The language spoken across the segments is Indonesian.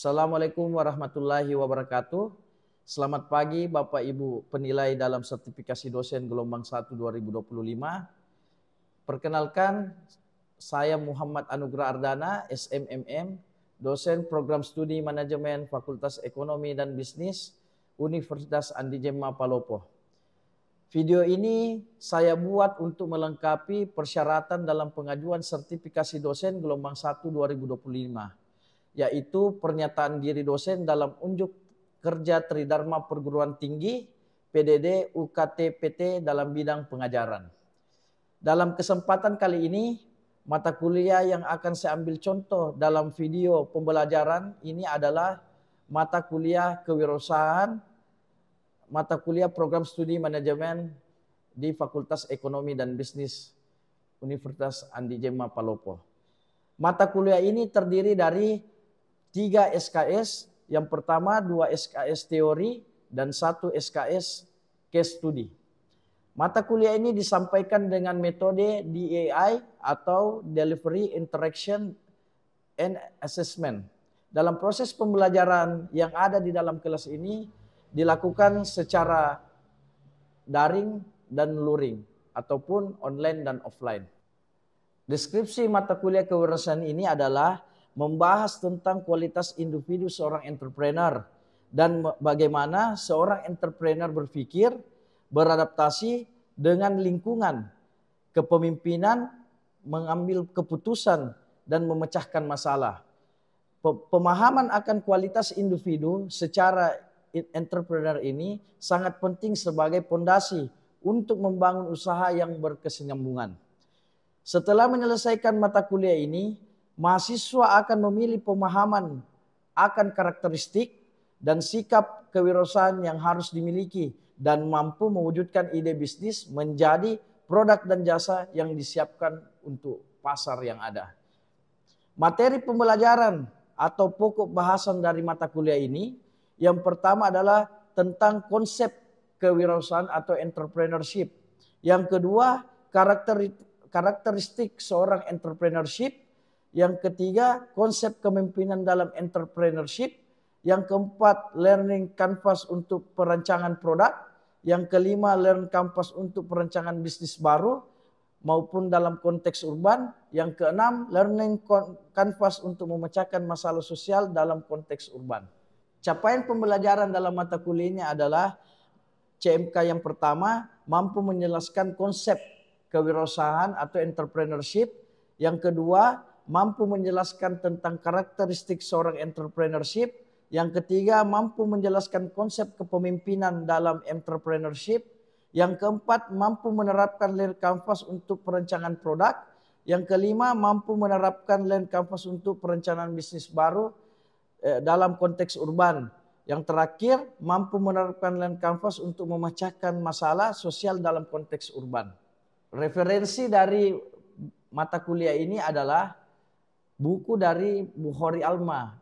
Assalamualaikum warahmatullahi wabarakatuh. Selamat pagi Bapak Ibu penilai dalam sertifikasi dosen gelombang 1 2025. Perkenalkan, saya Muhammad Anugrah Ardana, SMMM, dosen program studi manajemen Fakultas Ekonomi dan Bisnis Universitas Andi Jemma Palopo. Video ini saya buat untuk melengkapi persyaratan dalam pengajuan sertifikasi dosen gelombang 1 2025. Yaitu pernyataan diri dosen dalam unjuk kerja Tridharma Perguruan Tinggi, PDD, UKT, PT dalam bidang pengajaran. Dalam kesempatan kali ini, mata kuliah yang akan saya ambil contoh dalam video pembelajaran ini adalah mata kuliah kewirausahaan, mata kuliah program studi manajemen di Fakultas Ekonomi dan Bisnis Universitas Andi Jemma Palopo. Mata kuliah ini terdiri dari 3 SKS, yang pertama 2 SKS teori dan 1 SKS case study. Mata kuliah ini disampaikan dengan metode DAI atau Delivery Interaction and Assessment. Dalam proses pembelajaran yang ada di dalam kelas ini dilakukan secara daring dan luring ataupun online dan offline. Deskripsi mata kuliah kewirausahaan ini adalah membahas tentang kualitas individu seorang entrepreneur dan bagaimana seorang entrepreneur berpikir, beradaptasi dengan lingkungan, kepemimpinan, mengambil keputusan dan memecahkan masalah. Pemahaman akan kualitas individu secara entrepreneur ini sangat penting sebagai pondasi untuk membangun usaha yang berkesinambungan. Setelah menyelesaikan mata kuliah ini, mahasiswa akan memilih pemahaman akan karakteristik dan sikap kewirausahaan yang harus dimiliki dan mampu mewujudkan ide bisnis menjadi produk dan jasa yang disiapkan untuk pasar yang ada. Materi pembelajaran atau pokok bahasan dari mata kuliah ini yang pertama adalah tentang konsep kewirausahaan atau entrepreneurship. Yang kedua, karakteristik seorang entrepreneurship. Yang ketiga, konsep kepemimpinan dalam entrepreneurship. Yang keempat, learning canvas untuk perancangan produk. Yang kelima, learn canvas untuk perancangan bisnis baru maupun dalam konteks urban. Yang keenam, learning canvas untuk memecahkan masalah sosial dalam konteks urban. Capaian pembelajaran dalam mata kuliah ini adalah CMK yang pertama, mampu menjelaskan konsep kewirausahaan atau entrepreneurship. Yang kedua, mampu menjelaskan tentang karakteristik seorang entrepreneurship. Yang ketiga, mampu menjelaskan konsep kepemimpinan dalam entrepreneurship. Yang keempat, mampu menerapkan learn canvas untuk perancangan produk. Yang kelima, mampu menerapkan learn canvas untuk perencanaan bisnis baru dalam konteks urban. Yang terakhir, mampu menerapkan learn canvas untuk memecahkan masalah sosial dalam konteks urban. Referensi dari mata kuliah ini adalah buku dari Bukhari Alma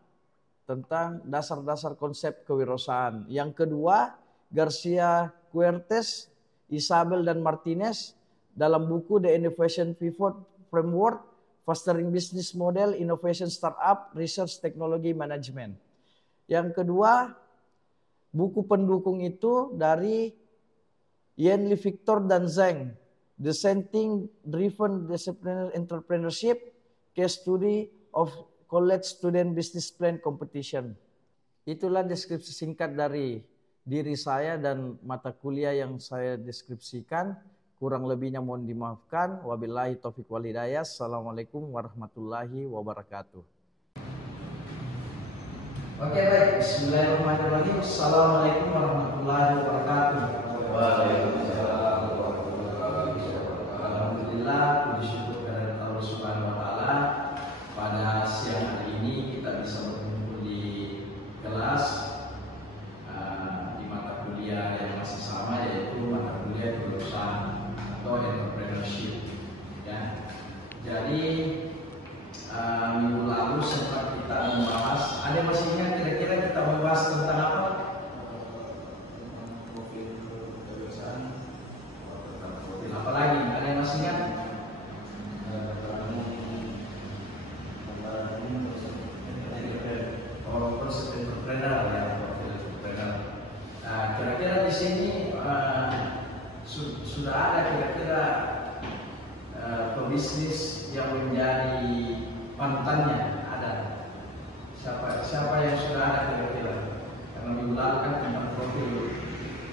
tentang dasar-dasar konsep kewirausahaan. Yang kedua, Garcia Cuertes, Isabel dan Martinez dalam buku The Innovation Pivot Framework, Fostering Business Model, Innovation Startup, Research Technology Management. Yang kedua, buku pendukung itu dari Yen Li Victor dan Zheng, Dissenting Driven Disciplinary Entrepreneurship, Case Study of College Student Business Plan Competition. Itulah deskripsi singkat dari diri saya dan mata kuliah yang saya deskripsikan. Kurang lebihnya mohon dimaafkan. Wabillahi taufiq wal hidayah. Assalamualaikum warahmatullahi wabarakatuh. Oke, baik. Bismillahirrahmanirrahim. Assalamualaikum warahmatullahi wabarakatuh. Waalaikumsalam warahmatullahi wabarakatuh. Alhamdulillah, puji syukur kepada Allah Subhanahu wa taala. Pada siang hari ini kita bisa berkumpul di kelas di mata kuliah yang masih sama, yaitu mata kuliah kewirausahaan atau entrepreneurship. Ya. Jadi minggu lalu sempat kita membahas, ada masih ingat kira-kira kita membahas tentang apa? Apa lagi? Ada yang masih ingat? sini sudah ada kira-kira pebisnis yang menjadi panutannya, ada. Siapa yang sudah ada kira-kira? Karena minggu lalu kan tentang profil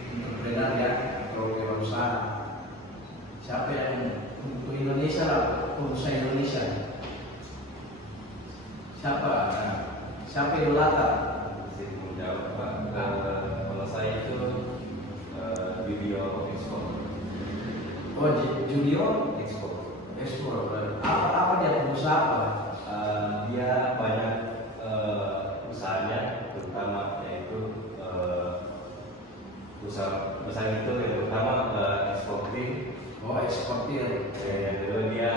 entrepreneur ya, atau wirausaha. Siapa yang untuk Indonesia lah, pengusaha Indonesia? Siapa yang latar? Saya menjawab Pak. Kalau saya itu video ekspor. Oh, Julio Ekspor. ekspor. Apa dia pengusaha apa? Dia banyak usahanya, terutama yaitu usaha itu yang pertama eksportir. Oh, eksportir. Yang kedua dia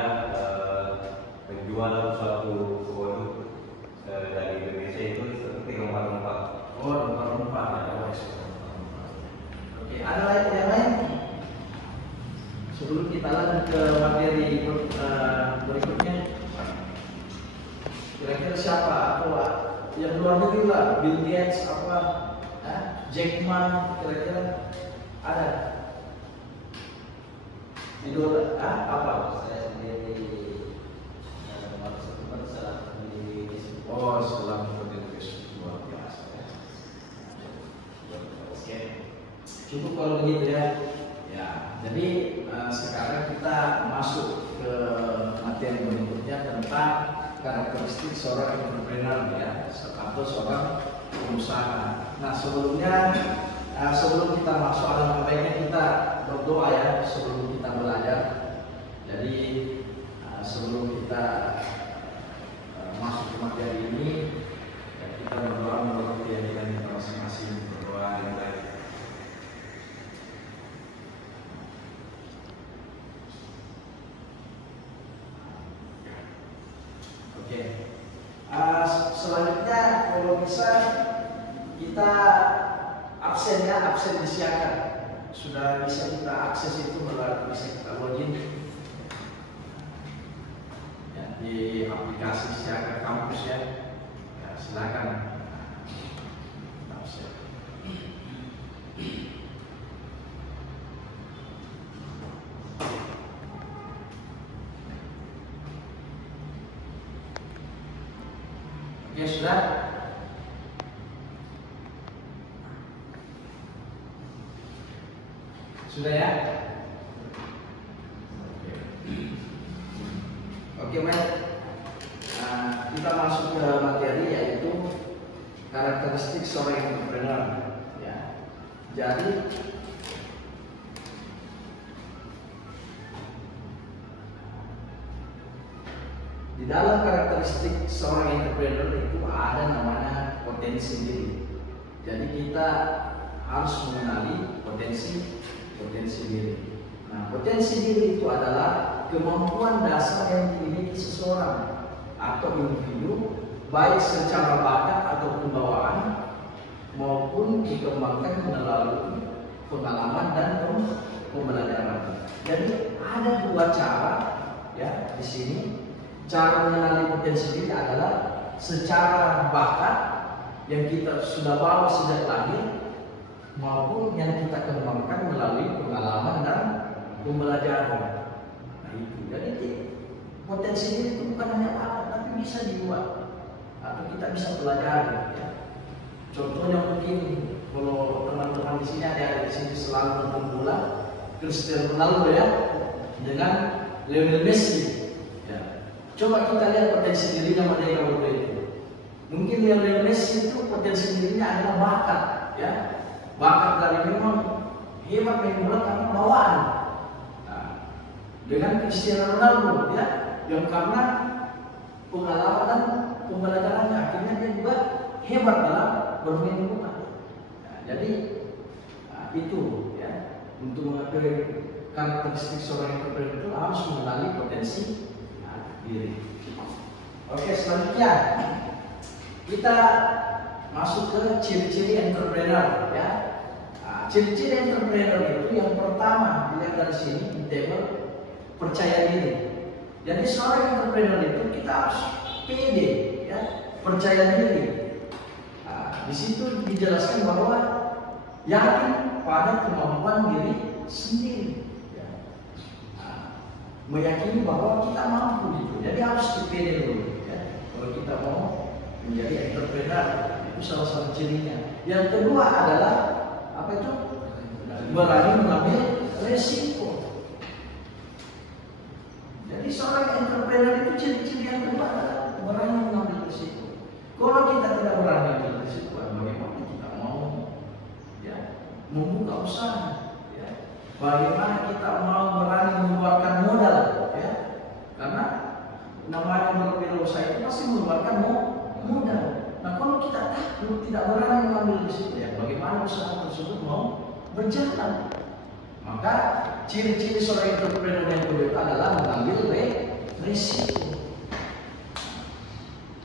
menjual suatu produk dari Indonesia itu seperti rempah-rempah. Oh, rempah-rempah ya. Oh, ekspor rempah-rempah. Oke, ada lagi yang lain? Sebelum kita lanjut ke materi berikutnya, kira-kira siapa atau yang luar negeri lah, Bill Gates apa, Jack Ma, kira-kira ada? Idola, apa? Saya sendiri setelah di Oh, setelah model Facebook luar biasa ya. Oke, cukup kalau begitu ya. Ya, jadi sekarang kita masuk ke materi berikutnya tentang karakteristik seorang entrepreneur ya, atau seorang pengusaha. Nah, sebelumnya sebelum kita masuk, alangkah baiknya kita berdoa ya sebelum kita belajar. Jadi sebelum kita masuk ke materi ini, ya, kita berdoa menurut keyakinan kita masing-masing, berdoa yang baik. Oke. Selanjutnya kalau bisa kita absen disiapkan. Sudah bisa kita akses itu melalui, bisa kita login ya, di aplikasi Siaga Kampus ya. Ya, silakan absen. Oke, sudah. Sudah ya? Oke, baik. Kita masuk ke materi yaitu karakteristik seorang entrepreneur. Ya. Jadi di dalam karakteristik seorang entrepreneur itu ada namanya potensi diri. Jadi kita harus mengenali potensi diri. Nah, potensi diri itu adalah kemampuan dasar yang dimiliki seseorang atau individu, baik secara bakat atau pembawaan maupun dikembangkan melalui pengalaman dan pembelajaran. Jadi ada dua cara ya di sini. Cara mengenali potensi diri adalah secara bakat yang kita sudah bawa sejak lahir, maupun yang kita kembangkan melalui pengalaman dan pembelajaran. Nah, itu. Jadi potensi diri itu bukan hanya bakat, tapi bisa dibuat atau kita bisa pelajari. Ya. Contohnya mungkin kalau teman-teman di sini ada di sini selalu nonton bola, Cristiano Ronaldo ya, dengan Lionel Messi. Coba kita lihat potensi dirinya mereka berdua itu. Mungkin Lionel Messi itu potensi dirinya adalah bakat, ya, bakat dari memang hebat main bola karena bawaan. Nah, dengan Cristiano Ronaldo, ya, yang karena pengalaman dan pembelajarannya akhirnya dia juga hebat dalam bermain bola. Nah, jadi itu, ya, untuk mengetahui karakteristik seorang entrepreneur itu harus mengenali potensi diri. Oke, selanjutnya kita masuk ke ciri-ciri entrepreneur ya. Ciri-ciri entrepreneur itu yang pertama dilihat dari sini di table percaya diri. Jadi seorang entrepreneur itu kita harus pede ya, percaya diri. Di situ dijelaskan bahwa yakin pada kemampuan diri sendiri. Ya. Nah, meyakini bahwa kita mampu gitu. Jadi harus dipede dulu. Ya. Kalau kita mau menjadi entrepreneur, itu salah satu cirinya. Yang kedua adalah apa itu? Berani mengambil resiko. Jadi seorang entrepreneur itu ciri-ciri yang kedua adalah berani mengambil resiko. Kalau kita tidak berani mengambil resiko, bagaimana kita mau ya membuka usaha? Ya. Bagaimana kita mau berani mengeluarkan modal? Ya. Karena namanya berwirausaha itu pasti mengeluarkan modal. Nah kalau kita takut, tidak berani mengambil resiko, ya bagaimana usaha tersebut mau berjalan? Maka ciri-ciri seorang entrepreneur yang kedua adalah mengambil risiko.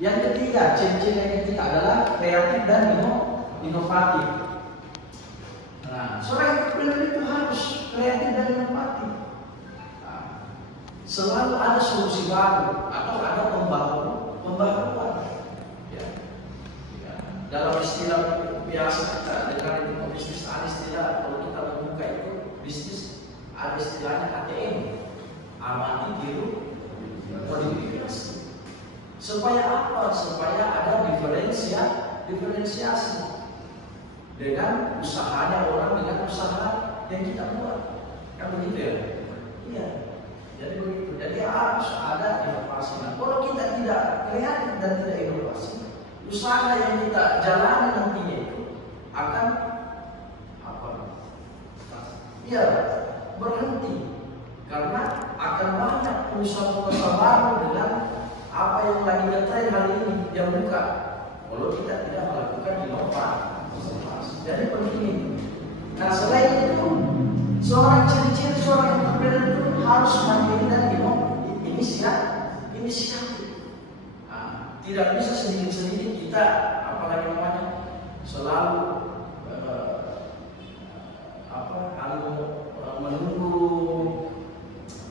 Yang ketiga, ciri-ciri yang ketiga adalah kreatif dan inovatif. Nah, seorang entrepreneur itu harus kreatif dan inovatif. Nah, selalu ada solusi baru atau ada pembaharuan. Ya. Ya. Dalam istilah biasa kita dengar itu bisnis, ada istilah kalau kita membuka itu bisnis, ada istilahnya ATM, amati, tiru, modifikasi. Supaya apa? Supaya ada diferensiasi dengan usahanya orang dengan usaha yang kita buat. Kan begitu ya? Iya. Jadi begitu. Jadi harus ada inovasi. Nah, kalau kita tidak kreatif dan tidak inovasi, usaha yang kita jalani nantinya itu akan apa? Iya, berhenti. Karena akan banyak pengusaha-pengusaha baru dengan apa yang lagi ngetren hari ini yang buka. Kalau kita tidak melakukan inovasi, jadi penting. Nah selain itu, seorang ciri-ciri seorang entrepreneur itu harus mandiri dan inisiatif. Nah, tidak bisa sendiri-sendiri kita, apalagi namanya selalu menunggu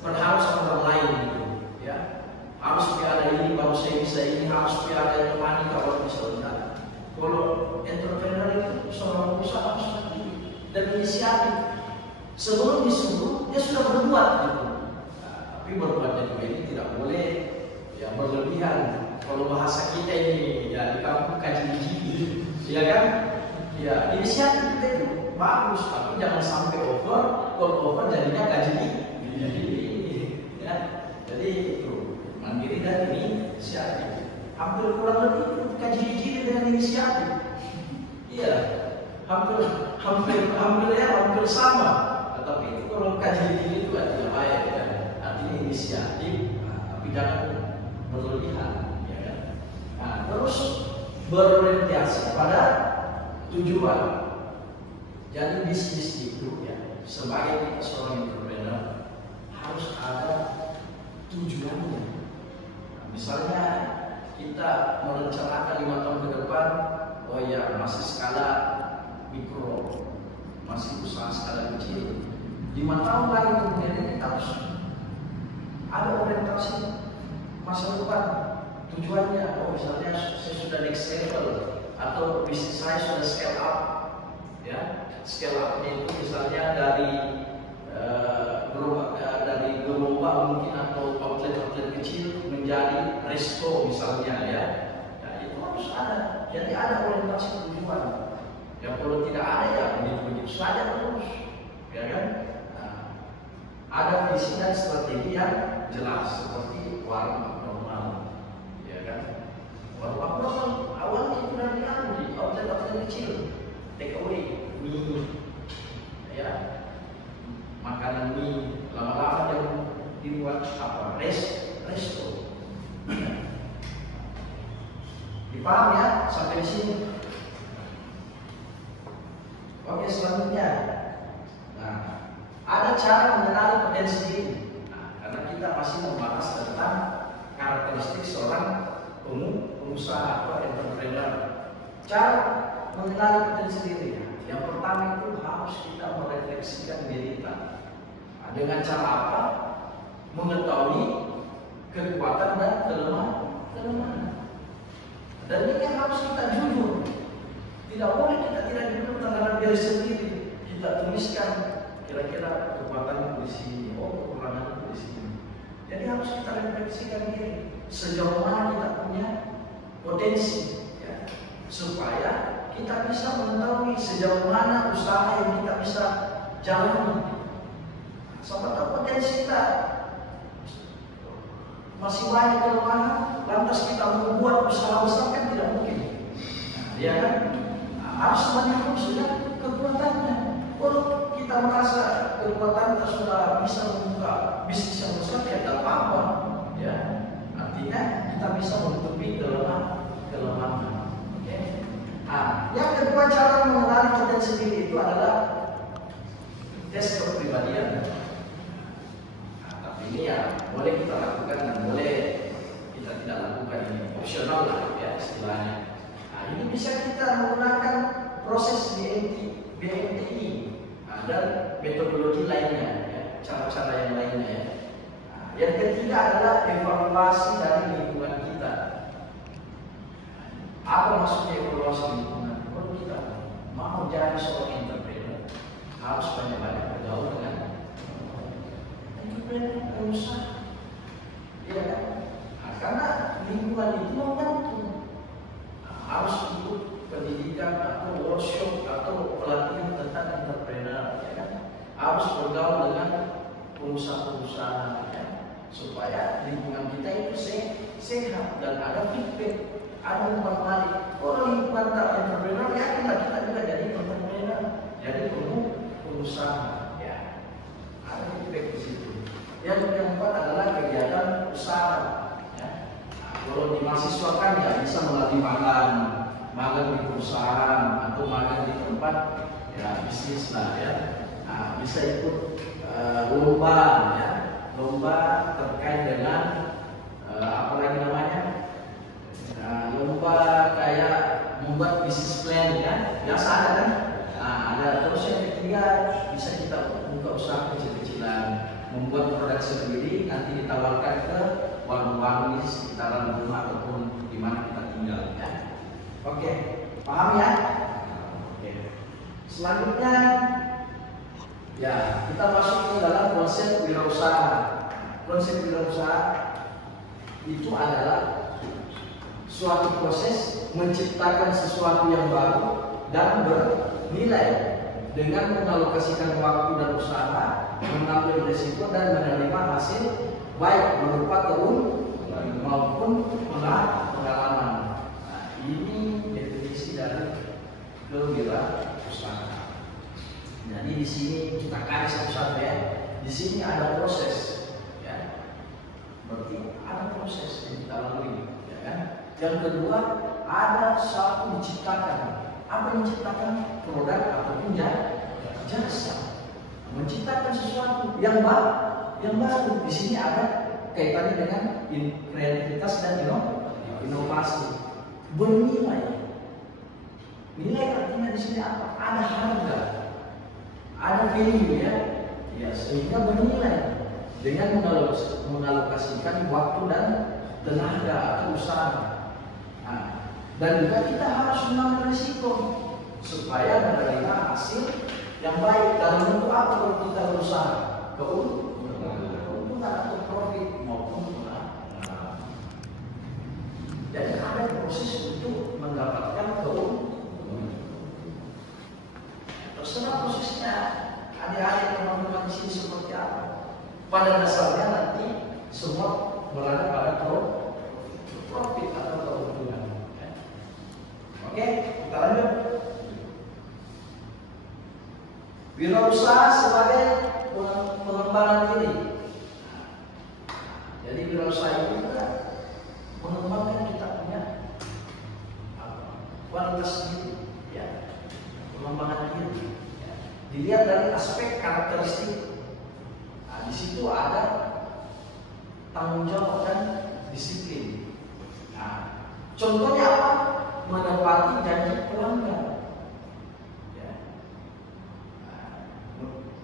berharap sama orang lain gitu, ya. Harus ada ini baru saya bisa ini, harus ada yang temani kalau bisa tidak. Kalau entrepreneur itu seorang pengusaha harus mandiri dan inisiatif. Sebelum disuruh dia sudah berbuat gitu. Nah, tapi berbuatnya juga ini tidak boleh ya berlebihan. Kalau bahasa kita ini ya di kampung kaji ya kan? Ya inisiatif itu bagus, tapi jangan sampai over. Kalau over jadinya kaji ya. Jadi itu mandiri dan inisiatif. Hampir kurang lebih itu kaji dengan inisiatif. Iya, hampir sama. Tapi itu kalau kaji itu artinya baik ya, artinya inisiatif, tapi jangan berlebihan. Ya kan? Nah, terus berorientasi pada tujuan. Jadi bisnis itu ya, sebagai kita seorang entrepreneur harus ada tujuannya. Nah, misalnya kita merencanakan 5 tahun ke depan, oh ya masih skala mikro, masih usaha skala kecil. 5 tahun lagi kemudian kita harus ada orientasi masa depan. Tujuannya, oh misalnya saya sudah next level atau bisnis saya sudah scale up, ya. Scale up-nya itu misalnya dari global mungkin atau outlet kecil menjadi resto misalnya ya. Nah, itu harus ada. Jadi ada orientasi tujuan. Ya kalau tidak ada ya begitu saja terus, ya kan? Nah, ada visi dan strategi yang jelas seperti warung abnormal, ya kan? Warung abnormal awalnya itu dari outlet kecil, take away. Mie, ya, makanan mie, lama-lama dia dibuat apa? Resto. Dipaham ya sampai di sini? Oke, selanjutnya. Nah, ada cara mengenali potensi diri. Nah, karena kita masih membahas tentang karakteristik seorang pengusaha atau entrepreneur. Cara mengenali potensi diri. Yang pertama itu harus kita merefleksikan diri kita. Nah, dengan cara apa? Mengetahui kekuatan dan kelemahan. Dan ini harus kita jujur. Tidak boleh kita tidak jujur terhadap diri sendiri. Kita tidak tuliskan kira-kira kekuatan di sini, kekurangan di sini. Jadi harus kita refleksikan diri sejauh mana kita punya potensi, ya, supaya kita bisa mengetahui sejauh mana usaha yang kita bisa jalani. Sama tahu potensi kita masih banyak kelemahan, lantas kita membuat usaha besar kan tidak mungkin. Ya kan? Harus mengetahui sudah kekuatannya. Kalau kita merasa kekuatan kita sudah bisa membuka bisnis yang besar, ya tidak apa-apa. Ya, artinya kita bisa menutupi kelemahan. Oke. Yang kedua, cara mengenali potensi diri itu adalah tes kepribadian. Tapi ini ya boleh kita lakukan dan boleh kita tidak lakukan, ini opsional lah ya istilahnya. Ini bisa kita menggunakan proses BMTI dan metodologi lainnya, ya, cara-cara yang lainnya. Ya. Yang ketiga adalah evaluasi dari lingkungan kita. Apa maksudnya evaluasi lingkungan? Kalau kita mau jadi seorang entrepreneur, harus banyak-banyak bergaul dengan entrepreneur, pengusaha. Ya kan? Karena lingkungan itu membantu. Harus ikut pendidikan atau workshop atau pelatihan tentang entrepreneur, ya kan? Harus bergaul dengan pengusaha-pengusaha, ya, supaya lingkungan kita itu sehat dan ada feedback, ada umpan balik. Kalau lingkungan tak entrepreneur, ya kita juga jadi entrepreneur, jadi pengusaha, ya. Ada feedback di situ. Yang keempat adalah kegiatan usaha. Kalau di mahasiswa kan ya bisa melalui magang di perusahaan atau magang di tempat ya bisnis lah ya. Bisa ikut lomba ya, lomba terkait dengan apa lagi namanya, lomba kayak membuat bisnis plan ya, biasa ada kan. Ada terus yang ketiga bisa kita buka usaha kecil-kecilan, membuat produk sendiri nanti ditawarkan ke warung-warung di sekitaran rumah ataupun di mana kita tinggal ya. Oke, paham ya? Oke. Selanjutnya ya kita masuk ke dalam konsep wirausaha. Konsep wirausaha itu adalah suatu proses menciptakan sesuatu yang baru dan bernilai dengan mengalokasikan waktu dan usaha, mengambil risiko dan menerima hasil baik berupa keuntungan maupun pengalaman. Ini definisi dari kewirausahaan. Jadi di sini kita kaji satu-satu ya. Di sini ada proses, ya. Berarti ada proses yang kita lalui, ya kan? Yang kedua ada satu diciptakan. Apa yang diciptakan? Produk ataupun jasa. Menciptakan sesuatu yang baru. Yang baru di sini ada kaitannya dengan kreativitas dan inovasi. Bernilai. Nilai artinya di sini apa? Ada harga, ada value ya. Ya sehingga bernilai dengan mengalokasikan waktu dan tenaga atau usaha. Dan juga kita harus mengambil risiko supaya menerima hasil yang baik. Dalam bentuk apa kalau kita berusaha? Keuntungan atau profit maupun pengalaman. Jadi ada proses untuk mendapatkan keuntungan. Terserah prosesnya, adik-adik teman-teman di sini seperti apa. Pada dasarnya nanti semua berada pada profit atau keuntungan. Oke, kita lanjut. Wirausaha sebagai pengembangan diri. Jadi wirausaha itu juga mengembangkan kita punya kualitas diri, ya, pengembangan diri. Ya. Dilihat dari aspek karakteristik. Di situ ada tanggung jawab dan disiplin. Contohnya apa? Menepati janji pelanggan. Ya.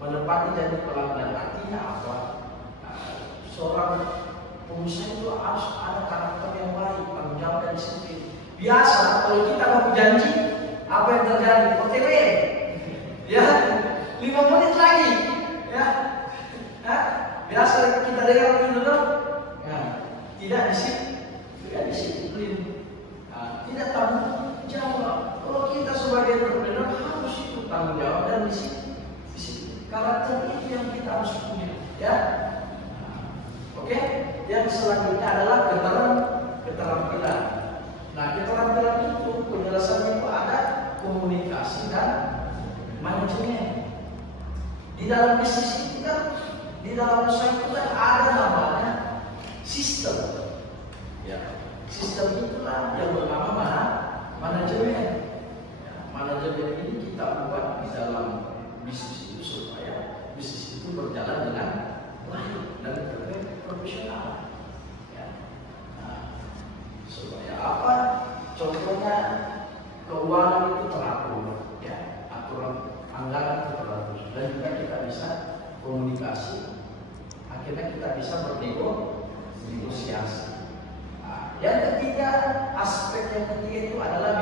Menepati janji pelanggan artinya apa? Seorang pengusaha itu harus ada karakter yang baik, tanggung jawab dan disiplin. Biasa kalau kita mau janji, apa yang terjadi? OTW, ya, 5 menit lagi, ya. Hah? Biasa kita dengar itu tuh, ya, tidak disiplin, tidak tanggung jawab. Kalau kita sebagai entrepreneur harus ikut tanggung jawab dan disiplin. Karakter itu yang kita harus punya, ya. Oke, yang selanjutnya adalah keterampilan. Nah, keterampilan itu penjelasannya itu ada komunikasi dan manajemen. Di dalam bisnis itu kan, di dalam usaha itu kan ada namanya sistem. Ya, sistem itulah yang bernama manajemen. Ya, manajemen ini kita buat di dalam bisnis itu supaya bisnis itu berjalan dengan baik dan profesional. Ya. Nah, supaya apa? Contohnya keuangan itu teratur, ya, aturan anggaran itu teratur, dan juga kita bisa komunikasi. Akhirnya kita bisa bernegosiasi. Nah, yang ketiga, aspek yang ketiga itu adalah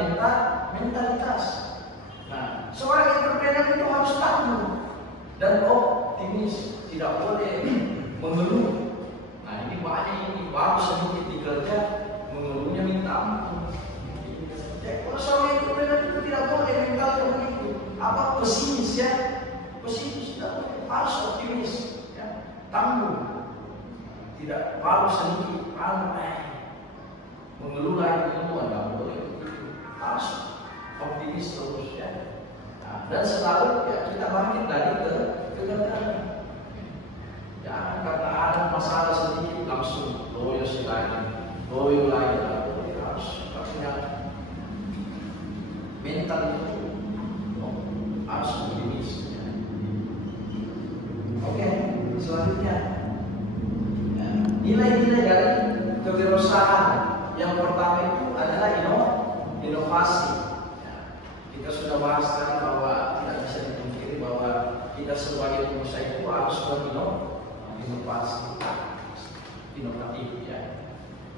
mentalitas. Nah, seorang entrepreneur itu harus tangguh dan optimis, tidak boleh mengeluh. Nah, ini banyak ini baru sedikit dikerja mengeluhnya minta ampun. Ya, kalau seorang entrepreneur itu tidak boleh mentalnya begitu. Apa pesimis, ya? Pesimis tidak boleh, harus optimis, ya. Tangguh, tidak baru sedikit mengeluh lagi tidak boleh. Harus optimis terus, ya. Nah, dan selalu ya kita bangkit dari kegagalan. Jangan karena ada masalah sedikit langsung loyo lagi. Harus punya mental itu harus optimis. Ya. Oke, selanjutnya ya, nilai-nilai dari kewirausahaan yang pertama itu adalah inovasi. Kita sudah bahas tadi bahwa tidak bisa dipungkiri bahwa kita sebagai pengusaha itu harus berinovasi, inovatif, ya.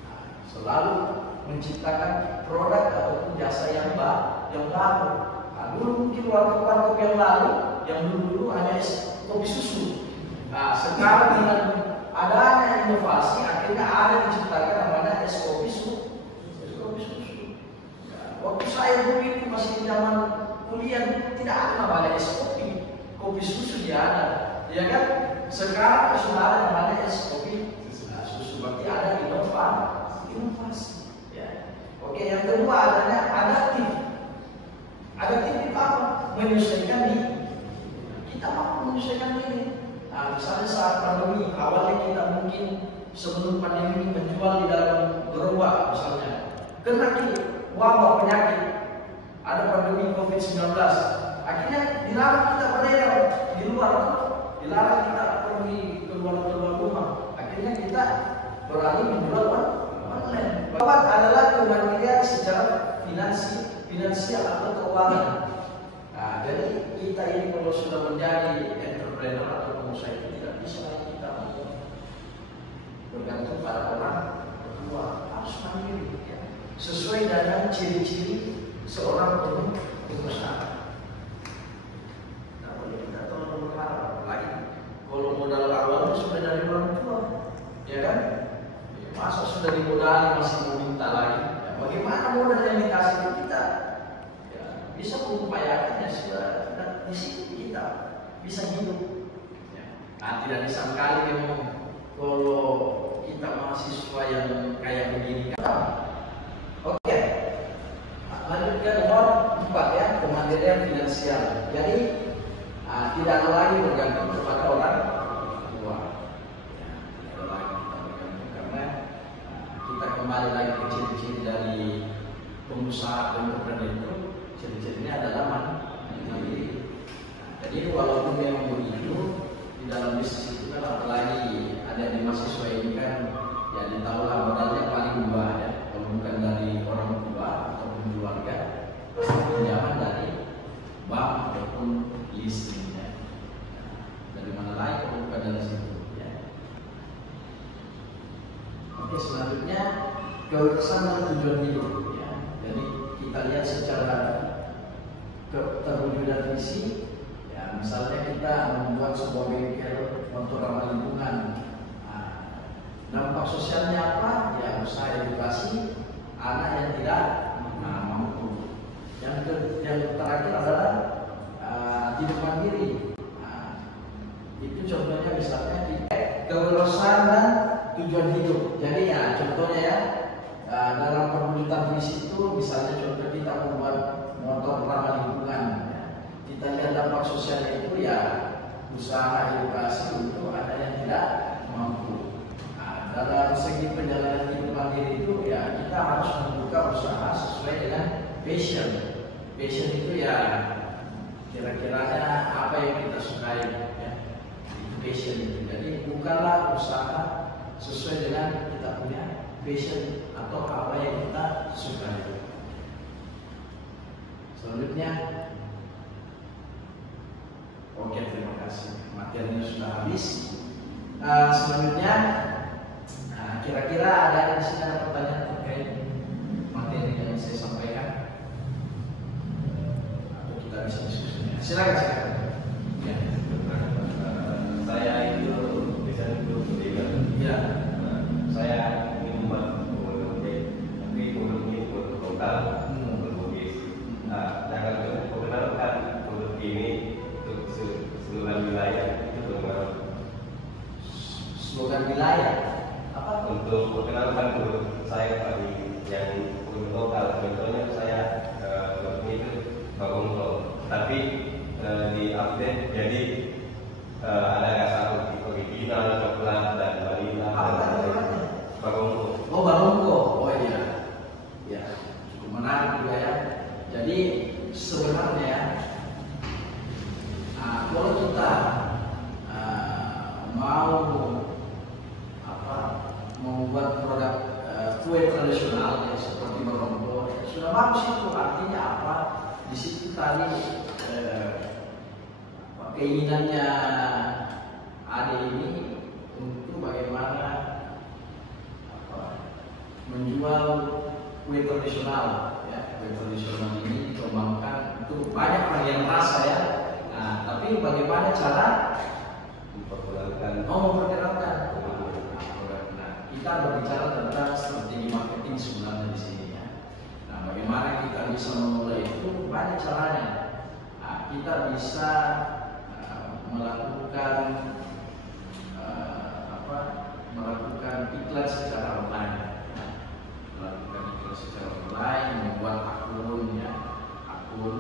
Nah, selalu menciptakan produk ataupun jasa yang baru. Nah, dulu mungkin warkop yang lalu, yang dulu hanya kopi susu. Nah, sekarang dengan adanya inovasi, akhirnya ada diciptakan namanya es kopi susu. Waktu saya dulu itu masih zaman kuliah tidak ada namanya es kopi susu dia ada, ya kan? Sekarang sudah ada namanya es kopi susu, berarti ada inovasi. Ya. Oke, yang kedua adanya adaptif. Adaptif itu apa? Menyesuaikan diri. Kita mampu menyesuaikan diri. Nah, misalnya saat pandemi, awalnya kita mungkin sebelum pandemi menjual di dalam gerobak misalnya, kena wabah penyakit, ada pandemi COVID-19, akhirnya dilarang kita beredar di luar, dilarang kita pergi keluar rumah, akhirnya kita beralih menjual online. Keempat adalah kemandirian secara finansial atau keuangan. Nah, jadi kita ini kalau sudah menjadi entrepreneur atau pengusaha itu tidak bisa kita bergantung pada orang tua, harus mandiri. Sesuai dengan ciri-ciri seorang pengusaha. Tidak boleh kita terlalu berharap, apalagi kalau modal awalnya sudah dari orang tua, ya kan? Masa sudah dimodali masih mau minta lagi? Ya, bagaimana modal yang dikasih ke kita? Ya, bisa mengupayakannya sudah di sini kita bisa hidup. Ya. Nah, tidak disangkali memang kalau kita mahasiswa yang kayak begini kan. Oke, lanjut ke nomor 4 ya, kemandirian finansial. Jadi tidak ada lagi bergantung kepada orang tua. Ya, tidak ada lagi kita bergantung karena kita kembali lagi ke ciri-ciri dari pengusaha entrepreneur itu. Ciri-cirinya adalah mandiri. Jadi walaupun memang begitu di dalam bisnis itu kan, apalagi ada di mahasiswa ini kan, ya ditahulah modalnya paling murah ya. Bukan dari orang tua ataupun keluarga, pinjaman dari bank ataupun leasing, ya. Dari mana lagi kalau bukan dari situ, ya. Oke, selanjutnya kesan dan tujuan hidup, ya. Jadi kita lihat secara terwujudan visi, ya, Misalnya kita membuat sebuah bengkel untuk ramah lingkungan. Dampak sosialnya apa? Ya usaha edukasi anak yang tidak mampu. Yang terakhir adalah hidup mandiri. Itu contohnya misalnya kewirausahaan dan tujuan hidup. Jadi ya contohnya ya dalam perwujudan visi itu misalnya contoh kita membuat motor ramah lingkungan. Kita lihat dampak sosialnya itu ya usaha edukasi untuk anak yang tidak mampu. Dalam segi perjalanan hidup mandiri itu ya kita harus membuka usaha sesuai dengan passion. Passion itu ya kira-kiranya apa yang kita sukai ya. Itu passion itu. Jadi bukalah usaha sesuai dengan kita punya passion atau apa yang kita sukai. Selanjutnya, oke, terima kasih. Materinya sudah habis. Selanjutnya, kira-kira ada di sini ada pertanyaan terkait materi yang saya sampaikan, atau kita bisa diskusinya. Silakan. Ya. Saya itu bisa berikan. Ya. Saya ingin membuat produk, tapi produknya produk lokal, produk Bugis. Jangan perkenalkan produk ini untuk seluruh wilayah itu bagaimana? Slogan wilayah apa? Untuk perkenalkan produk saya bagi yang produk lokal. Contohnya saya produknya itu bagongko, tapi di-update jadi ada rasa original, coklat dan vanilla. Bagongko. Oh, bagongko. Oh iya. Ya, cukup menarik juga ya. Jadi sebenarnya kalau kita mau membuat produk kue tradisional ya, seperti bagongko, sudah bagus itu. Artinya apa? Di situ tadi keinginannya ada ini untuk bagaimana menjual kue tradisional ya. Kue tradisional ini dikembangkan untuk banyak varian rasa ya. Tapi bagaimana cara memperkenalkan? Kita berbicara tentang strategi marketing sebenarnya di sini ya. Bagaimana kita bisa memulai itu banyak caranya. Kita bisa melakukan iklan secara online, membuat akun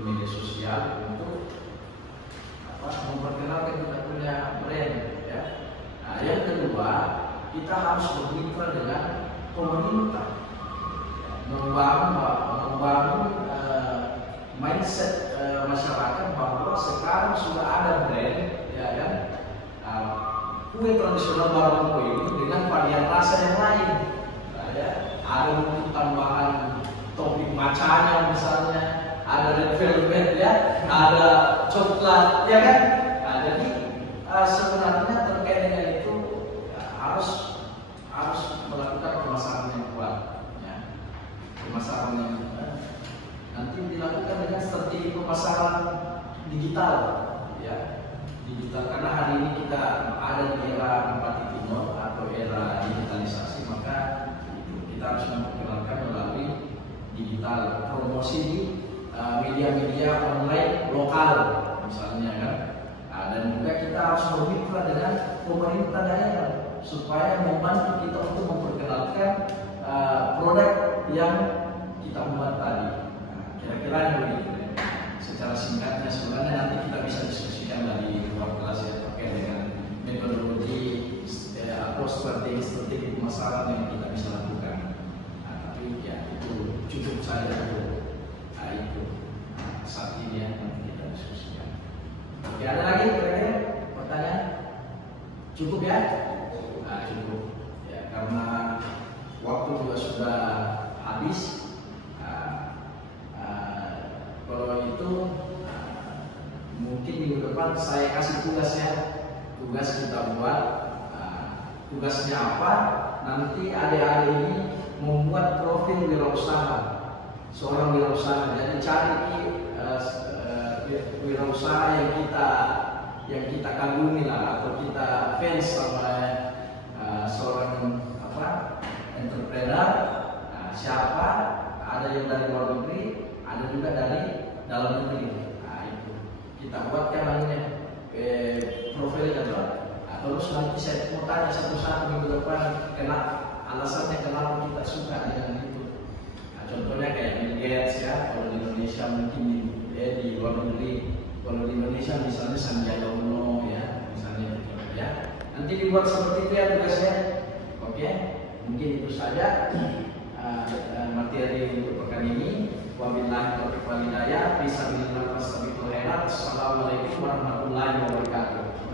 media sosial untuk memperkenalkan kita punya brand ya. Yang kedua, kita harus bermitra dengan pemerintah, membangun mindset masyarakat bahwa sekarang sudah ada brand ya kan, kue tradisional bagongko ini dengan varian rasa yang lain. Ada untuk tambahan topik macanya misalnya, ada red velvet ya, ada coklat ya kan. Jadi sebenarnya terkait dengan itu harus melakukan pemasaran yang kuat ya. Pemasaran yang nanti dilakukan dengan strategi pemasaran digital ya. Digital karena hari ini kita ada di era 4.0 atau era digitalisasi, maka kita harus memperkenalkan melalui digital, promosi di media-media online lokal misalnya kan. Dan juga kita harus bermitra dengan pemerintah daerah supaya membantu kita untuk memperkenalkan produk yang kita buat tadi. Kira-kira begitu. Secara singkatnya sebenarnya nanti kita bisa diskusikan dari luar kelas ya terkait dengan metodologi atau strategi pemasaran yang kita bisa lakukan. Tapi ya itu cukup saja untuk itu saat ini ya, nanti kita diskusikan. Oke, ada lagi kira-kira pertanyaan? Cukup ya? Cukup ya, karena waktu juga sudah habis. Kalau itu mungkin minggu depan saya kasih tugas ya, tugas kita buat. Tugasnya apa? Nanti adik-adik ini membuat profil wirausaha, seorang wirausaha. Jadi cari wirausaha yang kita kagumi lah, atau kita fans sama seorang entrepreneur. Siapa? Ada yang dari luar negeri, ada juga dari dalam negeri. Itu kita buatkan namanya profilnya, terus nanti saya mau tanya satu-satu minggu depan alasannya kenapa kita suka dengan itu. Contohnya kayak Bill Gates ya, kalau di Indonesia mungkin di luar negeri, kalau di Indonesia misalnya Sandiaga Uno ya, misalnya ya. Nanti dibuat seperti itu ya tugasnya. Oke, mungkin itu saja materi untuk pekan ini. Wabillahi taufiq wal hidayah. Bismillahirrahmanirrahim. Assalamualaikum warahmatullahi wabarakatuh.